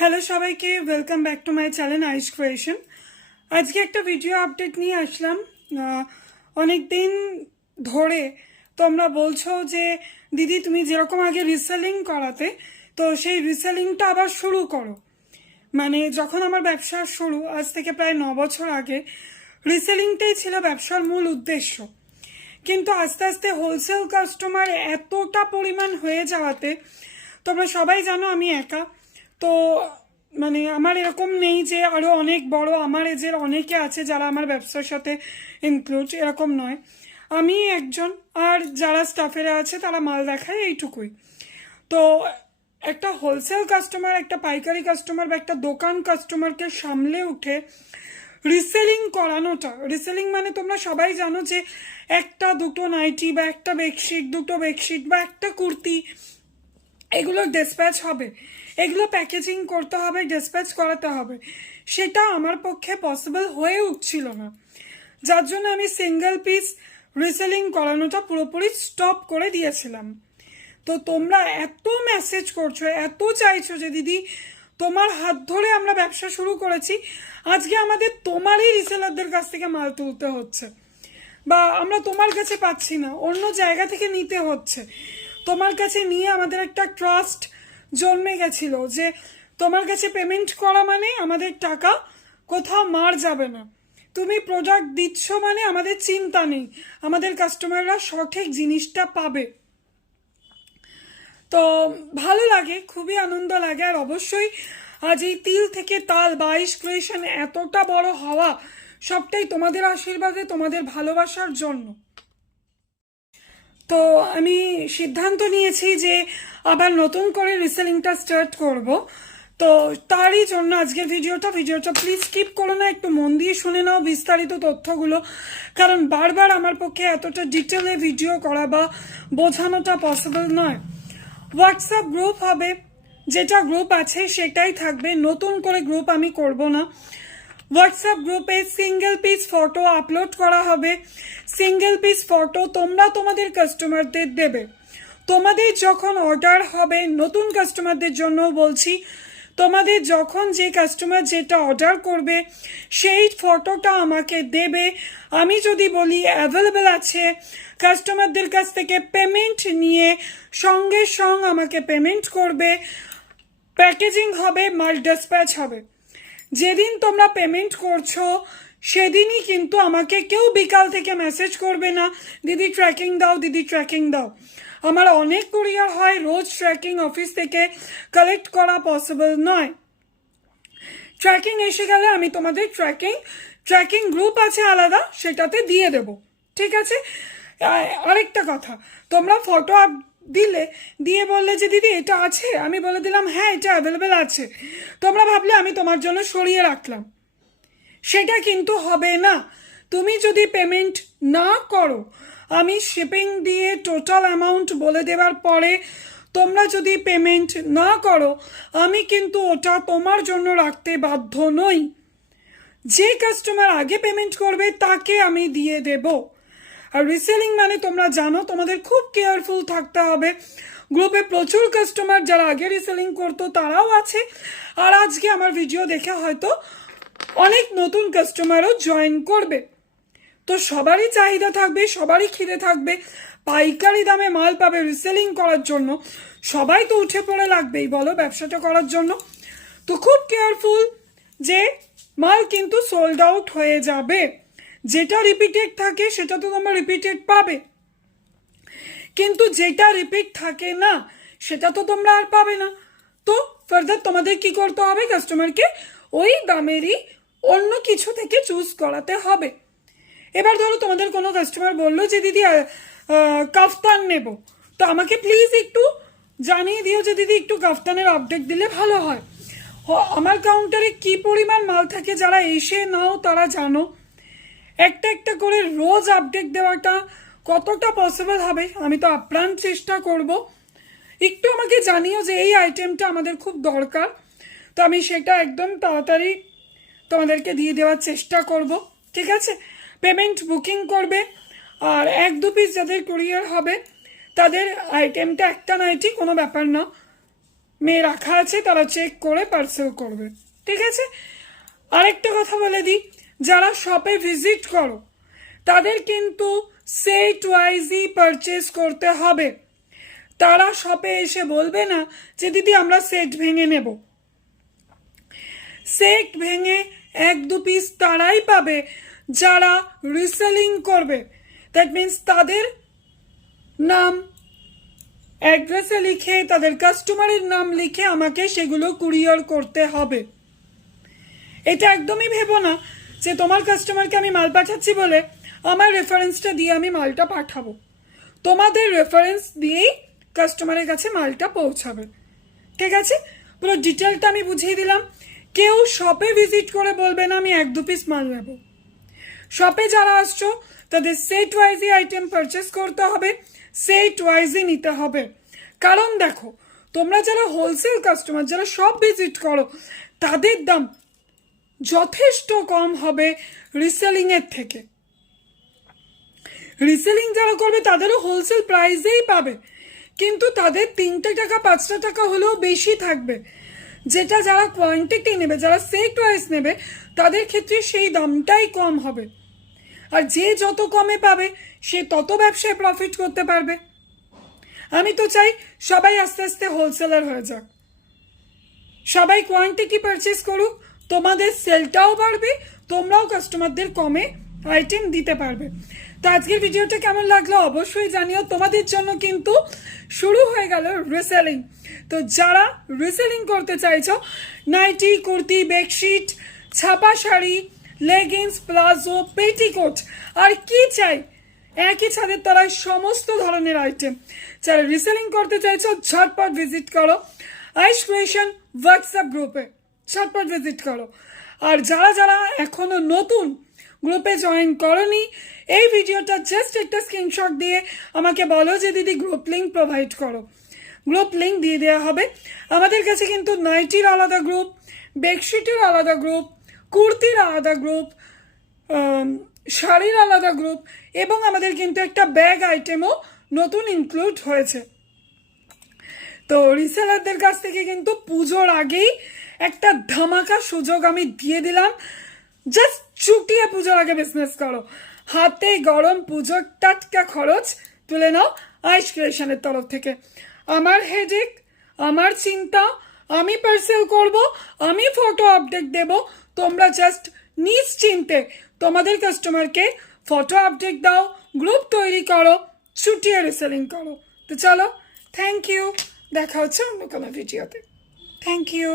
Hello সবাইকে, welcome back to my channel ice creation. আজকে একটা ভিডিও আপডেট নিয়ে আসলাম। অনেক দিন ধরে তোমরা বলছো যে দিদি তুমি যেরকম আগে রিসেলিং করাতে, তো সেই রিসেলিংটা আবার শুরু করো। মানে যখন আমার ব্যবসা শুরু, আজ থেকে প্রায় 9 বছর আগে, রিসেলিংটাই ছিল ব্যবসার মূল উদ্দেশ্য। কিন্তু আস্তে আস্তে হোলসেল কাস্টমার এতটা পরিমাণ হয়ে যাওয়াতে, তোমরা সবাই জানো আমি একা, তো মানে আমার এরকম নেই যে আরও অনেক বড় আমার এজের অনেকে আছে যারা আমার ব্যবসার সাথে ইনক্লুড, এরকম নয়। আমি একজন, আর যারা স্টাফেরা আছে তারা মাল দেখায়, এইটুকুই। তো একটা হোলসেল কাস্টমার, একটা পাইকারি কাস্টমার বা একটা দোকান কাস্টমারকে সামলে উঠে রিসেলিং করানোটা, রিসেলিং মানে তোমরা সবাই জানো যে একটা দুটো নাইটি বা একটা বেডশিট, দুটো বেডশিট বা একটা কুর্তি, এগুলো ডিসপ্যাচ হবে, এগুলো প্যাকেজিং করতে হবে, ডিসপ্যাচ করাতে হবে, সেটা আমার পক্ষে পসিবল হয়ে উঠছিল না। যার জন্য আমি সিঙ্গেল পিস রিসেলিং করানোটা পুরোপুরি স্টপ করে দিয়েছিলাম। তো তোমরা এত মেসেজ করছো, এত চাইছো যে দিদি তোমার হাত ধরে আমরা ব্যবসা শুরু করেছি, আজকে আমাদের তোমারই রিসেলারদের কাছ থেকে মাল তুলতে হচ্ছে, বা আমরা তোমার কাছে পাচ্ছি না, অন্য জায়গা থেকে নিতে হচ্ছে। তোমার কাছে নিয়ে আমাদের একটা ট্রাস্ট জন্মে গেছিল যে তোমার কাছে পেমেন্ট করা মানে আমাদের টাকা কোথাও মার যাবে না, তুমি প্রোডাক্ট দিচ্ছ মানে আমাদের চিন্তা নেই, আমাদের কাস্টমাররা সঠিক জিনিসটা পাবে। তো ভালো লাগে, খুবই আনন্দ লাগে। আর অবশ্যই আজ এই তিল থেকে তাল বা আইস ক্রিয়েশন এতটা বড় হওয়া সবটাই তোমাদের আশীর্বাদে, তোমাদের ভালোবাসার জন্য। তো আমি সিদ্ধান্ত নিয়েছি যে আবার নতুন করে রিসেলিংটা স্টার্ট করব। তো তারই জন্য আজকের ভিডিওটা প্লিজ স্কিপ করো না, একটু মন দিয়ে শুনে নাও বিস্তারিত তথ্যগুলো, কারণ বারবার আমার পক্ষে এতটা ডিটেলে ভিডিও করা বা বোঝানোটা পসিবল নয়। হোয়াটসঅ্যাপ গ্রুপ হবে, যেটা গ্রুপ আছে সেটাই থাকবে, নতুন করে গ্রুপ আমি করব না। হোয়াটসঅ্যাপ গ্রুপে সিঙ্গেল পিস ফটো আপলোড করা হবে। সিঙ্গেল পিস ফটো তোমরা তোমাদের কাস্টমারদের দেবে। তোমাদের যখন অর্ডার হবে, নতুন কাস্টমারদের জন্য বলছি, তোমাদের যখন যে কাস্টমার যেটা অর্ডার করবে সেই ফটোটা আমাকে দেবে। আমি যদি বলি অ্যাভেলেবেল আছে, কাস্টমারদের কাছ থেকে পেমেন্ট নিয়ে সঙ্গে সঙ্গে আমাকে পেমেন্ট করবে, প্যাকেজিং হবে, মাল ডিসপ্যাচ হবে। যেদিন তোমরা পেমেন্ট করছো সেদিনই কিন্তু আমাকে কেউ বিকাল থেকে মেসেজ করবে না দিদি ট্র্যাকিং দাও, দিদি ট্র্যাকিং দাও। আমার অনেক কুরিয়ার হয়, রোজ ট্র্যাকিং অফিস থেকে কালেক্ট করা পসিবল নয়। ট্র্যাকিং এসে গেলে আমি তোমাদের ট্র্যাকিং গ্রুপ আছে আলাদা, সেটাতে দিয়ে দেব, ঠিক আছে? আরেকটা কথা, তোমরা ফটো দিয়ে বললে যে দিদি এটা আছে, আমি বলে দিলাম হ্যাঁ এটা অ্যাভেলেবেল আছে, তোমরা ভাবলে আমি তোমার জন্য সরিয়ে রাখলাম, সেটা কিন্তু হবে না। তুমি যদি পেমেন্ট না করো, আমি শিপিং দিয়ে টোটাল অ্যামাউন্ট বলে দেওয়ার পরে তোমরা যদি পেমেন্ট না করো, আমি কিন্তু ওটা তোমার জন্য রাখতে বাধ্য নই। যে কাস্টমার আগে পেমেন্ট করবে তাকে আমি দিয়ে দেব। আর রিসেলিং মানে তোমরা জানো তোমাদের খুব কেয়ারফুল থাকতে হবে। গ্রুপে প্রচুর কাস্টমার যারা আগে রিসেলিং করতো তারাও আছে, আর আজকে আমার ভিডিও দেখে হয়তো অনেক নতুন কাস্টমারও জয়েন করবে। তো সবারই চাহিদা থাকবে, সবারই খিদে থাকবে, পাইকারি দামে মাল পাবে রিসেলিং করার জন্য, সবাই তো উঠে পড়ে লাগবেই বলো ব্যবসাটা করার জন্য। তো খুব কেয়ারফুল যে মাল কিন্তু সোল্ড আউট হয়ে যাবে। যেটা রিপিটেড থাকে সেটা তো তোমরা রিপিটেড পাবে, কিন্তু যেটা রিপিট থাকে না সেটা তো তোমরা আর পাবে না। তো ফার্দার তোমাদের কি করতে হবে, কাস্টমারকে ওই দামেরই অন্য কিছু থেকে চুজ করাতে হবে। এবার ধরো তোমাদের কোনো কাস্টমার বললো যে দিদি কাফতান নেব, তো আমাকে প্লিজ একটু জানিয়ে দিও যে দিদি একটু কাফতানের আপডেট দিলে ভালো হয়। আমার কাউন্টারে কি পরিমাণ মাল থাকে যারা এসে নাও তারা জানো, একটা একটা করে রোজ আপডেট দেওয়াটা কতটা পসিবল হবে আমি তো আপ্রাণ চেষ্টা করব। একটু আমাকে জানিও যে এই আইটেমটা আমাদের খুব দরকার, তো আমি সেটা একদম তাড়াতাড়ি তোমাদেরকে দিয়ে দেওয়ার চেষ্টা করব, ঠিক আছে? পেমেন্ট বুকিং করবে, আর 1-2 পিস যাদের কুরিয়ার হবে তাদের আইটেমটা একটা নাইটি কোনো ব্যাপার না, মেয়ে রাখা আছে, তারা চেক করে পার্সেল করবে, ঠিক আছে? আরেকটা কথা বলে দিই, যারা শপে ভিজিট করো তাদের কিন্তু সেট ওয়াইজই পারচেস করতে হবে। তারা শপে এসে বলবে না যে দিদি আমরা সেট ভেঙে নেব। সেট ভেঙে 1-2 পিস তারাই পাবে যারা রিসেলিং করবে। দ্যাট মিন্স তাদের নাম অ্যাড্রেসে লিখে, তাদের কাস্টমারের নাম লিখে আমাকে সেগুলো কুরিয়ার করতে হবে। এটা একদমই ভেবো না যে তোমার কাস্টমারকে আমি মাল পাঠাচ্ছি বলে আমার রেফারেন্সটা দিয়ে আমি মালটা পাঠাবো। তোমাদের রেফারেন্স দিয়েই কাস্টমারের কাছে মালটা পৌঁছাবে, ঠিক আছে? পুরো ডিটেলটা আমি বুঝিয়ে দিলাম। কেউ শপে ভিজিট করে বলবে না আমি 1-2 পিস মাল নেব। শপে যারা আসছো তাদের সেট ওয়াইজই আইটেম পারচেস করতে হবে, সেট ওয়াইজই নিতে হবে। কারণ দেখো, তোমরা যারা হোলসেল কাস্টমার, যারা শপ ভিজিট করো, তাদের দাম যথেষ্ট কম হবে রিসেলিংয়ের থেকে। রিসেলিং যারা করবে তাদেরও হোলসেল প্রাইসেই পাবে, কিন্তু তাদের 3 টাকা 5 টাকা হলেও বেশি থাকবে। যেটা যারা কোয়ান্টিটি নেবে, যারা সেট ওয়াইজ নেবে, তাদের ক্ষেত্রে সেই দামটাই কম হবে। আর যে যত কমে পাবে সে তত ব্যবসায় প্রফিট করতে পারবে। আমি তো চাই সবাই আস্তে আস্তে হোলসেলার হয়ে যাক, সবাই কোয়ান্টিটি পারচেস করুক, তোমাদের সেলটাও বাড়বে, তোমরাও কাস্টমারদের কমে আইটেম দিতে পারবে। তো আজকের ভিডিওটা কেমন লাগলো অবশ্যই জানিও। তোমাদের জন্য কিন্তু শুরু হয়ে গেল রিসেলিং। তো যারা রিসেলিং করতে চাইছো, নাইটি, কুর্তি, বেডশিট, ছাপা শাড়ি, লেগিংস, প্লাজো, পেটিকোট, আর কি চাই একই ছাদের তলায় সমস্ত ধরনের আইটেম। যারা রিসেলিং করতে চাইছো ঝটপট ভিজিট করো আইশ ক্রিয়েশন হোয়াটসঅ্যাপ গ্রুপে, ঝটপট ভিজিট করো। আর যারা যারা এখনো নতুন গ্রুপে জয়েন করনি, এই ভিডিওটা জাস্ট একটা স্ক্রিনশট দিয়ে আমাকে বলো যে দিদি গ্রুপ লিঙ্ক প্রোভাইড করো। গ্রুপ লিঙ্ক দিয়ে দেওয়া হবে। আমাদের কাছে কিন্তু নাইটির আলাদা গ্রুপ, বেডশিটের আলাদা গ্রুপ, কুর্তির আলাদা গ্রুপ, শাড়ির আলাদা গ্রুপ, এবং আমাদের কিন্তু একটা ব্যাগ আইটেমও নতুন ইনক্লুড হয়েছে। তো রিসেলারদের কাছ থেকে কিন্তু পুজোর আগেই একটা ধামাকা সুযোগ আমি দিয়ে দিলাম। জাস্ট চুটিয়ে পুজোর আগে বিজনেস করো, হাতে গরম পুজোর টাটকা খরচ তুলে নাও আইশ ক্রিয়েশনের তরফ থেকে। আমার হেডেক, আমার চিন্তা, আমি পার্সেল করব, আমি ফটো আপডেট দেব, তোমরা জাস্ট নিশ্চিন্তে তোমাদের কাস্টমারকে ফটো আপডেট দাও, গ্রুপ তৈরি করো, ছুটিয়ে রিসেলিং করো। তো চলো, থ্যাংক ইউ, দেখা হচ্ছে অন্য কোনো ভিডিওতে। Thank you.